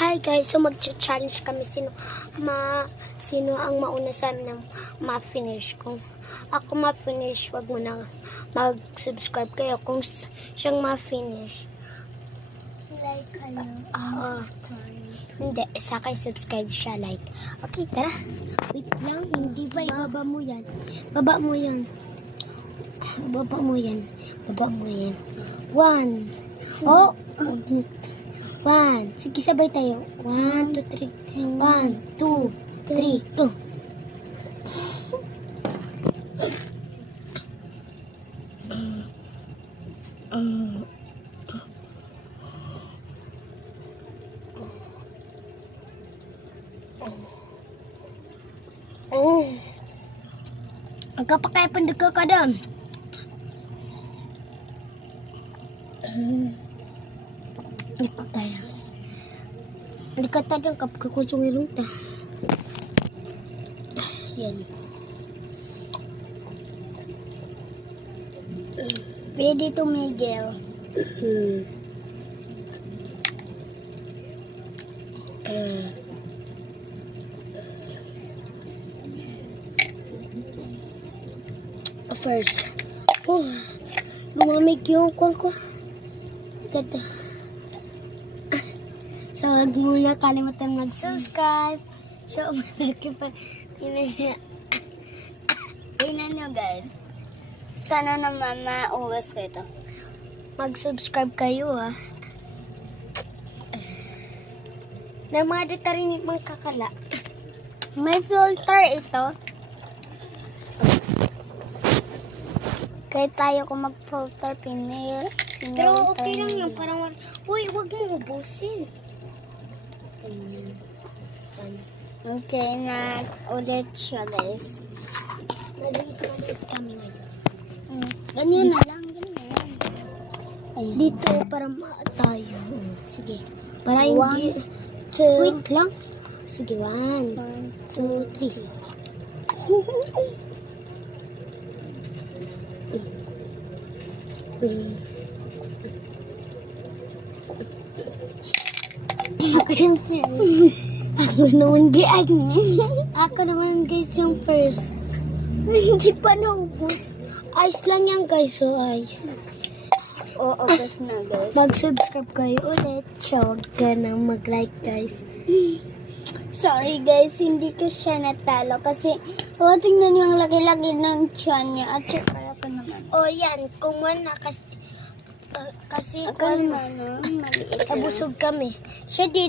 Hi guys, so mag-challenge kami sino ang mauna sa amin ng ma-finish. Kung ako ma-finish, wag mo na mag-subscribe kayo kung siyang ma-finish. Like kayo. Hindi, sa akin subscribe siya, like. Okay, tara. Wait lang, hindi ba ibaba mo yan? Baba mo yan. Baba mo yan. Baba mo yan. 1. Oh! 1. Sige, sabay tayo. 1, 2, 3. 1, 2, 3, go. Ang kapakaya pandagkakadam. Likot tayo. Likot tayo ang kapakakusungirong ta. Yan. Ready to Miguel. First. Oh, lumamig yung kuwan ko. Ganda. So, huwag muna kalimutan mag-subscribe. So, malaki pa. Tingnan nyo guys. Sana naman mauwas ko ito. Mag-subscribe kayo, ah. Na mga dita rin yung mga kakala. May filter ito. Kahit tayo kung mag-filter, Pero okay lang yun. Parang, uy, huwag mo ubusin. Ganyan. Okay, na ulit siya guys. Maliit kami ngayon. Ganyan na lang, ganyan. Ayan. Dito, para tayo. Sige. Para One, hindi... two. Wait lang. Sige, 1, 2, 3. Ako yung first. Ako naman guys yung first. Hindi pa naubos. Ice lang yan guys, so ice. Oo, bas na guys. Mag-subscribe kayo ulit. So, huwag ka nang mag-like guys. Sorry guys, hindi ko siya natalo kasi tingnan yung laki-laki ng tiyan niya at saka ako naman. O yan, kung wala kasi Ako naman, maliit lang. abusog kami. Siya din.